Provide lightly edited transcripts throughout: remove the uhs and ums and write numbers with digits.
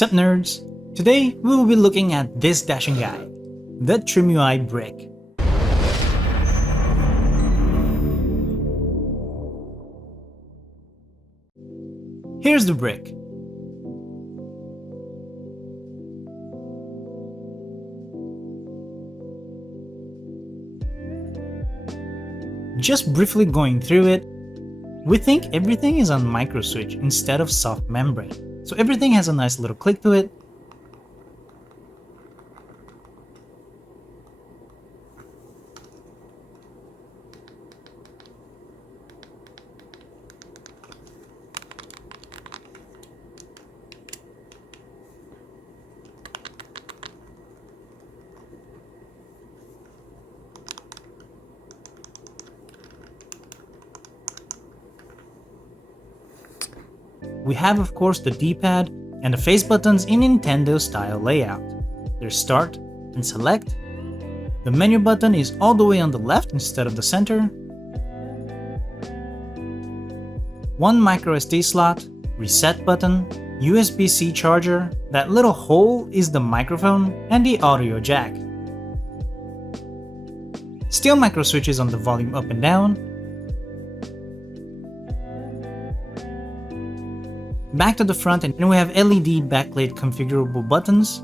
Sup nerds? Today we will be looking at this dashing guy, the trimui brick. Here's the brick. Just briefly going through it, we think everything is on micro switch instead of soft membrane, so everything has a nice little click to it. We have of course the D-pad and the face buttons in Nintendo style layout. There's start and select. The menu button is all the way on the left instead of the center. One micro SD slot, reset button, USB-C charger, that little hole is the microphone, and the audio jack. Still micro switches on the volume up and down. Back to the front, and we have LED backlit configurable buttons,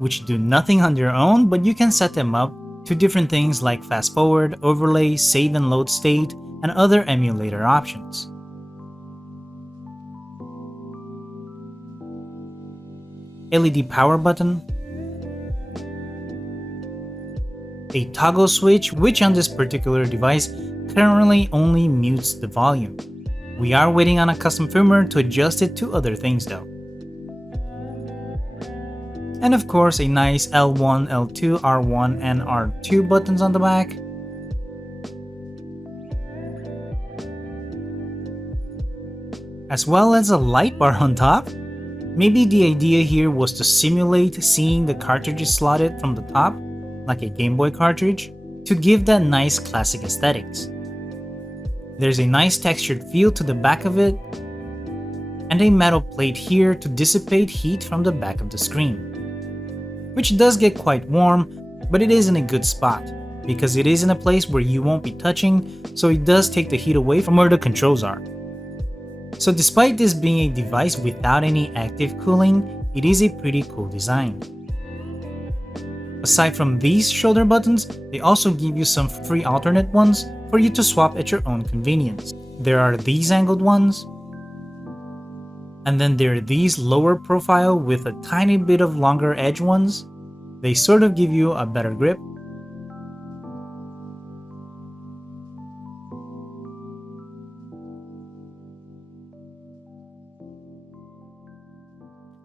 which do nothing on their own, but you can set them up to different things like fast forward, overlay, save and load state, and other emulator options. LED power button, a toggle switch, which on this particular device currently only mutes the volume. We are waiting on a custom firmware to adjust it to other things though. And of course a nice L1, L2, R1 and R2 buttons on the back. As well as a light bar on top. Maybe the idea here was to simulate seeing the cartridges slotted from the top, like a Game Boy cartridge, to give that nice classic aesthetics. There's a nice textured feel to the back of it, and a metal plate here to dissipate heat from the back of the screen. Which does get quite warm, but it is in a good spot, because it is in a place where you won't be touching, so it does take the heat away from where the controls are. So despite this being a device without any active cooling, it is a pretty cool design. Aside from these shoulder buttons, they also give you some free alternate ones for you to swap at your own convenience. There are these angled ones, and then there are these lower profile with a tiny bit of longer edge ones. They sort of give you a better grip.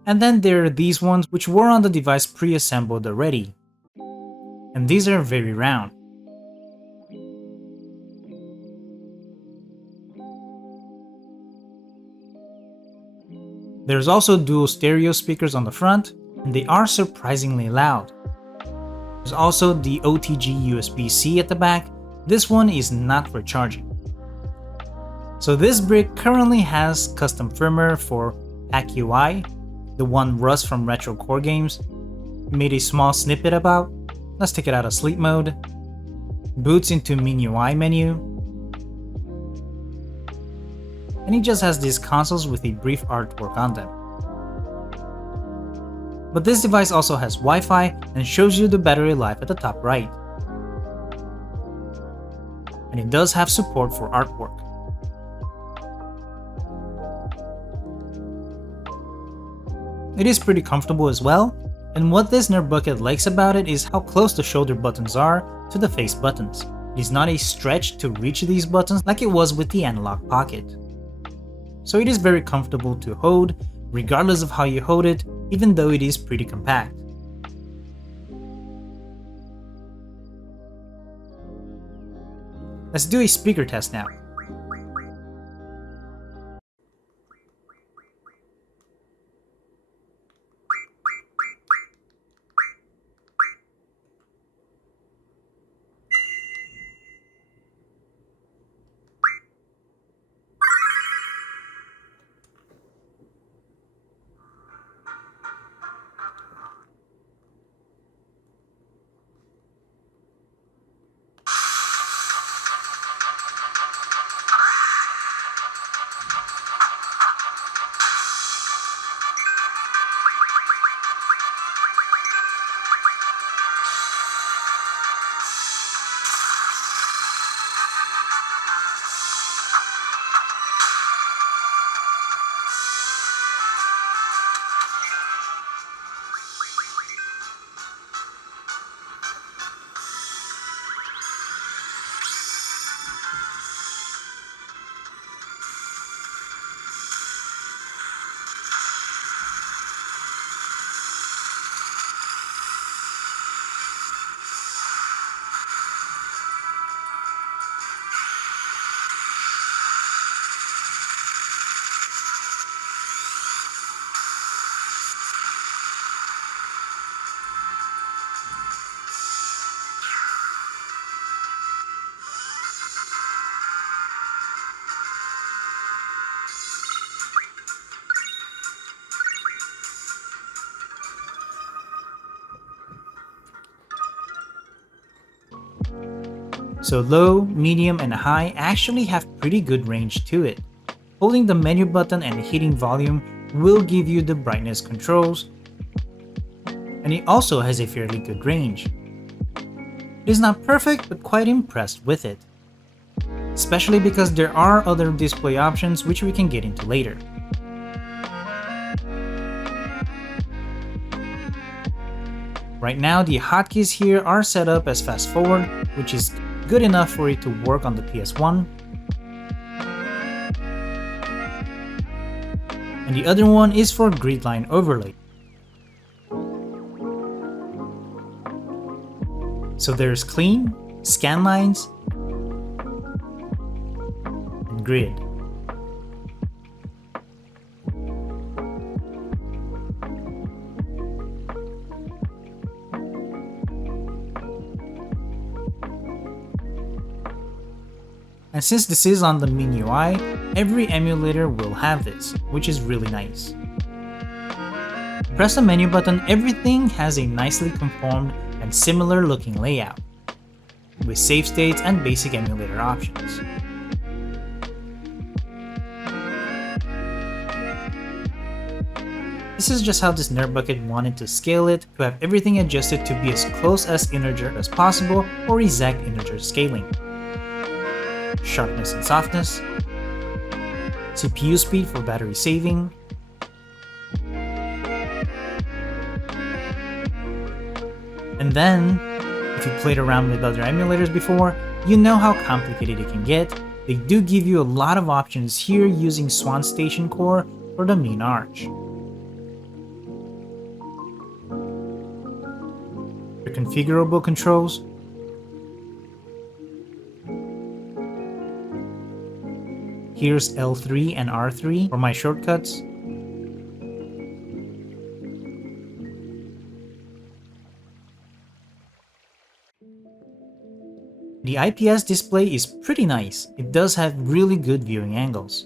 And then there are these ones which were on the device pre-assembled already. And these are very round. There's also dual stereo speakers on the front, and they are surprisingly loud. There's also the OTG USB-C at the back. This one is not for charging. So this brick currently has custom firmware for PackUI, the one Russ from Retro Core Games made a small snippet about. Let's take it out of sleep mode. Boots into MIUI menu. And it just has these consoles with a brief artwork on them. But this device also has Wi-Fi and shows you the battery life at the top right. And it does have support for artwork. It is pretty comfortable as well, and what this nerd bucket likes about it is how close the shoulder buttons are to the face buttons. It is not a stretch to reach these buttons like it was with the analog pocket. So it is very comfortable to hold, regardless of how you hold it, even though it is pretty compact. Let's do a speaker test now. So low, medium, and high actually have pretty good range to it. Holding the menu button and hitting volume will give you the brightness controls, and it also has a fairly good range. It is not perfect, but quite impressed with it, especially because there are other display options which we can get into later. Right now, the hotkeys here are set up as fast forward, which is good enough for it to work on the PS1. And the other one is for grid line overlay. So there's clean, scan lines, and grid. And since this is on the MIUI, every emulator will have this, which is really nice. Press the menu button, everything has a nicely conformed and similar looking layout, with save states and basic emulator options. This is just how this nerd bucket wanted to scale it, to have everything adjusted to be as close as integer as possible, or exact integer scaling. Sharpness and softness, CPU speed for battery saving, and then, if you played around with other emulators before, you know how complicated it can get. They do give you a lot of options here using Swan Station Core for the main arch. Your configurable controls, here's L3 and R3 for my shortcuts. The IPS display is pretty nice. It does have really good viewing angles.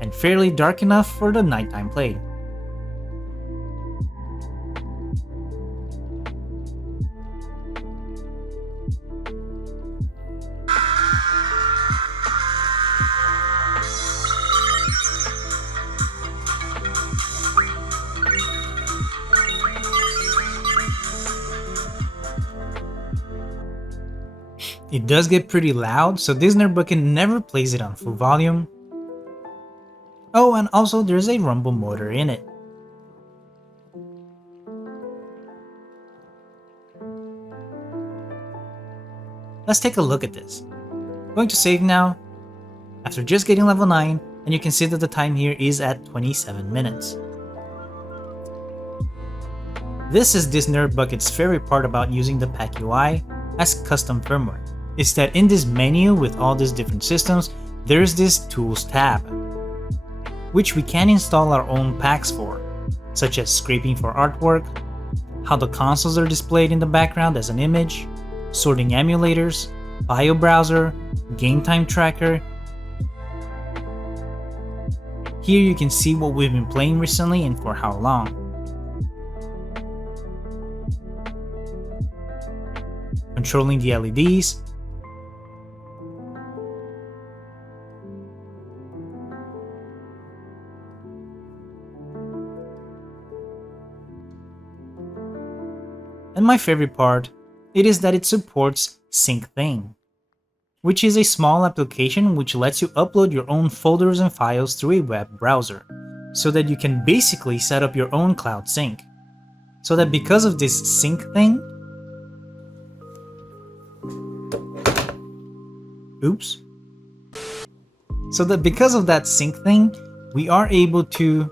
And fairly dark enough for the nighttime play. It does get pretty loud, so this nerd bucket never plays it on full volume. Oh, and also there's a rumble motor in it. Let's take a look at this. I'm going to save now, after just getting level 9, and you can see that the time here is at 27 minutes. This is this nerd bucket's favorite part about using the pack UI as custom firmware. It's that in this menu with all these different systems, there's this Tools tab, which we can install our own packs for, such as scraping for artwork, how the consoles are displayed in the background as an image, sorting emulators, bio browser, game time tracker. Here you can see what we've been playing recently and for how long. Controlling the LEDs, and my favorite part, it is that it supports Syncthing, which is a small application which lets you upload your own folders and files through a web browser, so that you can basically set up your own cloud sync. So that because of this Syncthing, so that because of that Syncthing, we are able to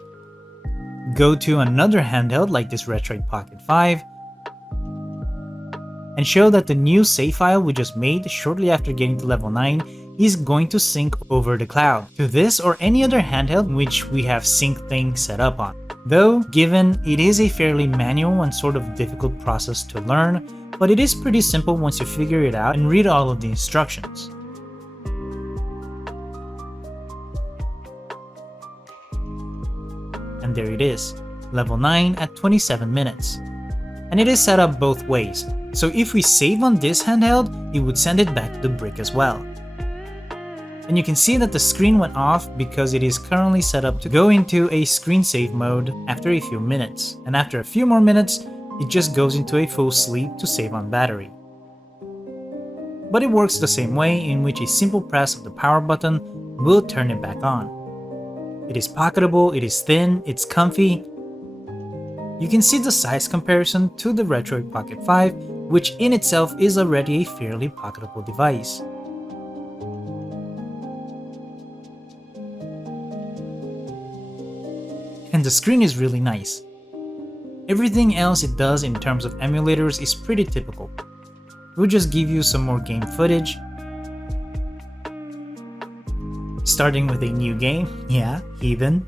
go to another handheld like this Retroid Pocket 5 and show that the new save file we just made shortly after getting to level 9 is going to sync over the cloud to this or any other handheld which we have Syncthing set up on. Though, given it is a fairly manual and sort of difficult process to learn, but it is pretty simple once you figure it out and read all of the instructions. And there it is, level 9 at 27 minutes. And it is set up both ways, so if we save on this handheld, it would send it back to the brick as well. And you can see that the screen went off because it is currently set up to go into a screen save mode after a few minutes, and after a few more minutes, it just goes into a full sleep to save on battery. But it works the same way, in which a simple press of the power button will turn it back on. It is pocketable, it is thin, it's comfy. You can see the size comparison to the Retroid Pocket 5, which in itself is already a fairly pocketable device. And the screen is really nice. Everything else it does in terms of emulators is pretty typical. It will just give you some more game footage. Starting with a new game, yeah, Heathen.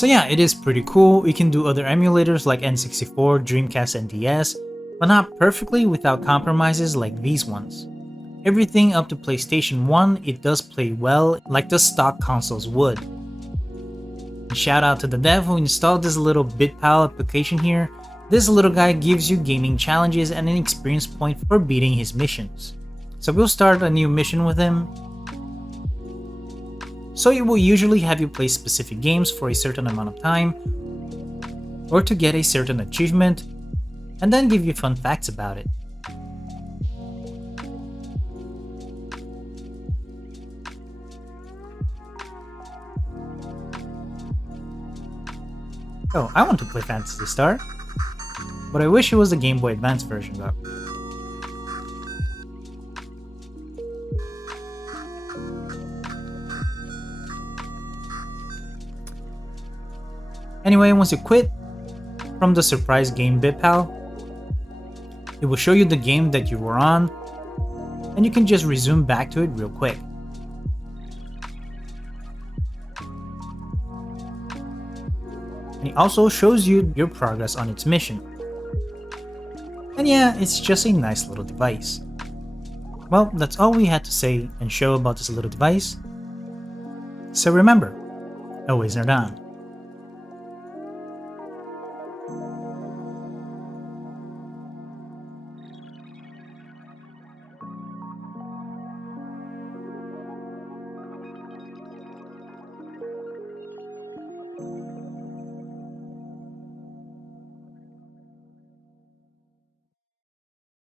So yeah, it is pretty cool. We can do other emulators like N64, Dreamcast, and DS, but not perfectly without compromises like these ones. Everything up to PlayStation 1, it does play well like the stock consoles would. And shout out to the dev who installed this little BitPal application here. This little guy gives you gaming challenges and an experience point for beating his missions. So we'll start a new mission with him. So it will usually have you play specific games for a certain amount of time, or to get a certain achievement, and then give you fun facts about it. Oh, I want to play Phantasy Star, but I wish it was the Game Boy Advance version though. Anyway, once you quit from the surprise game BitPal, it will show you the game that you were on, and you can just resume back to it real quick. And it also shows you your progress on its mission. And yeah, it's just a nice little device. Well, that's all we had to say and show about this little device. So remember, always nerd on.